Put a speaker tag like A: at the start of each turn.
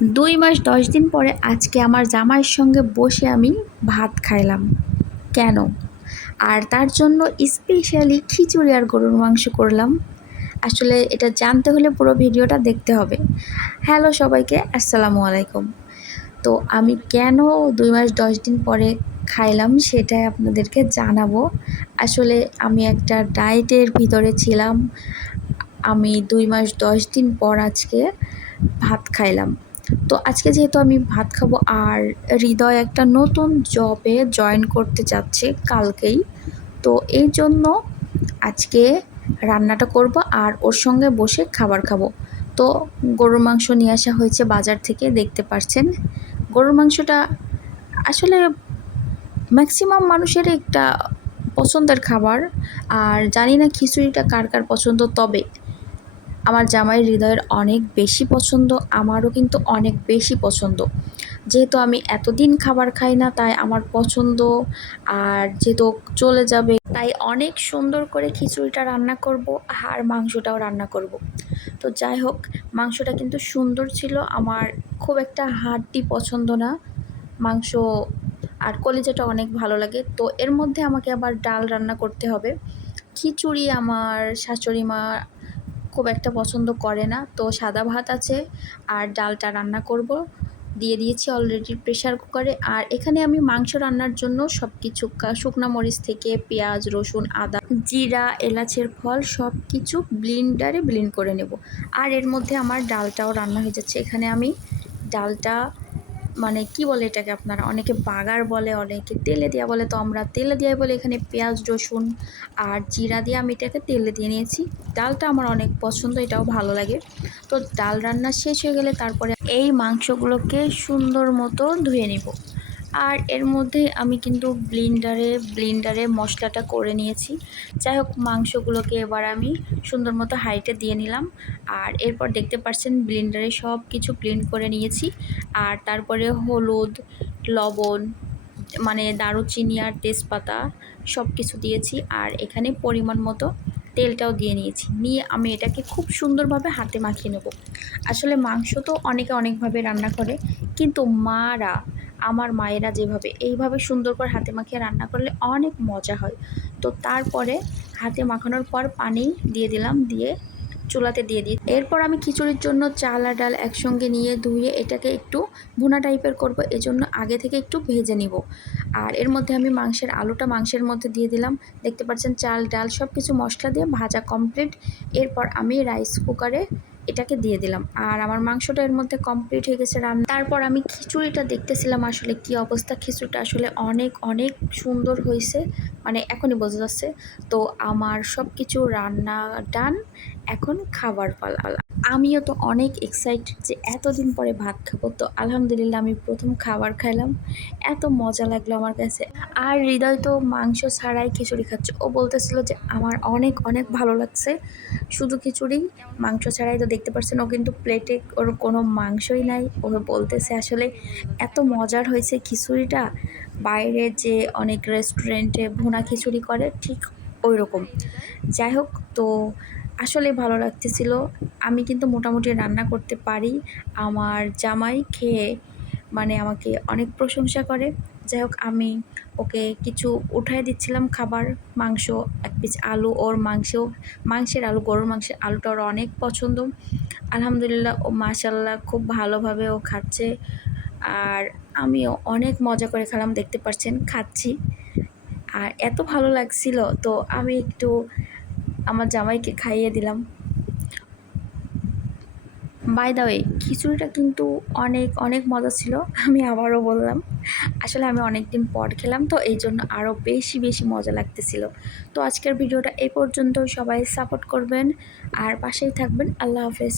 A: দুই মাস, দশ দিন পরে আজকে আমার জামাইয়ের সঙ্গে বসে আমি ভাত খাইলাম। কেন? আর তার জন্য স্পেশালি খিচুড়ি আর গরুর মাংস করলাম। আসলে এটা জানতে হলে পুরো ভিডিওটা দেখতে হবে। হ্যালো সবাইকে, আসসালামু আলাইকুম। তো আমি কেন দুই মাস, দশ দিন পরে খাইলাম সেটাই আপনাদেরকে জানাব। আসলে আমি একটা ডায়েটের ভিতরে ছিলাম। আমি দুই মাস, দশ দিন পর আজকে ভাত খাইলাম। তো আজকে যেহেতু আমি ভাত খাব আর হৃদয় একটা নতুন জবে জয়েন করতে যাচ্ছে কালকেই, তো এই জন্য আজকে রান্নাটা করব আর ওর সঙ্গে বসে খাবার খাব। তো গরুর মাংস নিয়ে আসা হয়েছে বাজার থেকে, দেখতে পাচ্ছেন গরুর মাংসটা আসলে ম্যাক্সিমাম মানুষের একটা পছন্দের খাবার। আর জানি না খিচুড়িটা কার কার পছন্দ, তবে আমার জামাইয়ের হৃদয়ের অনেক বেশি পছন্দ, আমারও কিন্তু অনেক বেশি পছন্দ। যেহেতু আমি এতদিন খাবার খাই না, তাই আমার পছন্দ, আর যেহেতু চলে যাবে, তাই অনেক সুন্দর করে খিচুড়িটা রান্না করব, আর মাংসটাও রান্না করব। তো যাই হোক, মাংসটা কিন্তু সুন্দর ছিল, আমার খুব একটা হাড্ডি পছন্দ না। মাংস আর কলিজাটা অনেক ভালো লাগে, তো এর মধ্যে আমাকে আবার ডাল রান্না করতে হবে। খিচুড়ি আমার শাশুড়ি মা খুব একটা পছন্দ করে না। তো সাদা ভাত আছে আর ডালটা রান্না করব। দিয়ে দিয়েছি অলরেডি প্রেশার কুকারে আর এখানে আমি মাংস রান্নার জন্য সব কিছু শুকনো মরিচ থেকে পেঁয়াজ, রসুন, আদা, জিরা, এলাচের ফল সব কিছু ব্লিন্ডারে ব্লিন্ড করে নেব। আর এর মধ্যে আমার ডালটাও রান্না হয়ে যাচ্ছে। এখানে আমি ডালটা মানে কি বলে এটাকে আপনারা? অনেকে বাগার বলে, অনেকে তেলে দেওয়া বলে। তো আমরা তেলে দেওয়া বলে, এখানে পেঁয়াজ, রসুন আর জিরা দিয়ে আমি এটাকে তেলে দিয়ে নিয়েছি। ডালটা আমার অনেক পছন্দ, এটাও ভালো লাগে। তো ডাল রান্না শেষ হয়ে গেলে তারপরে এই মাংসগুলোকে সুন্দর মতো ধুয়ে নেব। আর এর মধ্যে আমি কিন্তু ব্লিন্ডারে ব্লিন্ডারে মশলাটা করে নিয়েছি। যাই হোক মাংসগুলোকে এবার আমি সুন্দর মতো হাইটে দিয়ে নিলাম। আর এরপর দেখতে পাচ্ছেন, ব্লিন্ডারে সব কিছু ব্লিন্ড করে নিয়েছি। আর তারপরে হলুদ, লবণ মানে দারুচিনি আর তেজপাতা সব কিছু দিয়েছি। আর এখানে পরিমাণ মতো তেলটাও দিয়ে নিয়েছি। নিয়ে আমি এটাকে খুব সুন্দরভাবে হাতে মাখিয়ে নেব। আসলে মাংস তো অনেকে অনেকভাবে রান্না করে, কিন্তু মারা আমার মায়েরা যেভাবে, এইভাবে সুন্দর করে হাতে মাখিয়ে রান্না করলে অনেক মজা হয়। তো তারপরে হাতে মাখানোর পর পানি দিয়ে দিলাম, দিয়ে চুলাতে দিয়ে দিই। এরপর আমি খিচুড়ির জন্য চাল আর ডাল একসঙ্গে নিয়ে ধুয়ে এটাকে একটু ভুনা টাইপের করব, এজন্য আগে থেকে একটু ভেজে নিব। আর এর মধ্যে আমি মাংসের আলুটা মাংসের মধ্যে দিয়ে দিলাম। দেখতে পাচ্ছেন চাল, ডাল সব কিছু মশলা দিয়ে ভাজা কমপ্লিট। এরপর আমি রাইস কুকারে এটাকে দিয়ে দিলাম। আর আমার মাংসটা এর মধ্যে কমপ্লিট হয়ে গেছে রান্না। তারপর আমি খিচুড়িটা দেখতেছিলাম আসলে কি অবস্থা। খিচুড়িটা আসলে অনেক অনেক সুন্দর হয়েছে। মানে এখনই বোঝা যাচ্ছে। তো আমার সব কিছু রান্না ডান এখন খাবার পালা আমিও তো অনেক এক্সাইটেড যে এতদিন পরে ভাত খাব। তো আলহামদুলিল্লাহ আমি প্রথম খাবার খাইলাম। এত মজা লাগল আমার কাছে। আর হৃদয় তো মাংস ছাড়াই খিচুড়ি খাচ্ছে। ও বলতেছিল যে আমার অনেক অনেক ভালো লাগছে। শুধু খিচুড়ি, মাংস ছাড়াই তো দেখতে পাচ্ছেন ও কিন্তু প্লেটে ওর কোনো মাংসই নাই। ও বলতেছে আসলে এত মজার হয়েছে খিচুড়িটা। বাইরে যে অনেক রেস্টুরেন্টে ভুনা খিচুড়ি করে, ঠিক ওই রকম যাই হোক, তো আসলে ভালো লাগতেছিল। আমি কিন্তু মোটামুটি রান্না করতে পারি। আমার জামাই খেয়ে মানে আমাকে অনেক প্রশংসা করে। যাই হোক, আমি ওকে কিছু উঠাই দিচ্ছিলাম খাবার। মাংস, এক পিস আলু, ওর মাংস, মাংসের আলু, গরুর মাংসের আলুটা ওর অনেক পছন্দ। আলহামদুলিল্লাহ, ও মাশাল্লাহ খুব ভালোভাবে ও খাচ্ছে। আর আমিও অনেক মজা করে খেলাম, দেখতে পাচ্ছেন খাচ্ছি। আর এত ভালো লাগছিল, তো আমি একটু আমার জামাইকে খাইয়ে দিলাম। বাই দা ওয়ে খিচুড়িটা কিন্তু অনেক অনেক মজা ছিল, আমি আবারও বললাম। আসলে আমি অনেক দিন পর খেলাম, তো এই জন্য আরও বেশি বেশি মজা লাগতেছিল। তো আজকের ভিডিওটা এই পর্যন্ত সবাই সাপোর্ট করবেন, আর পাশেই থাকবেন, আল্লাহ হাফেজ।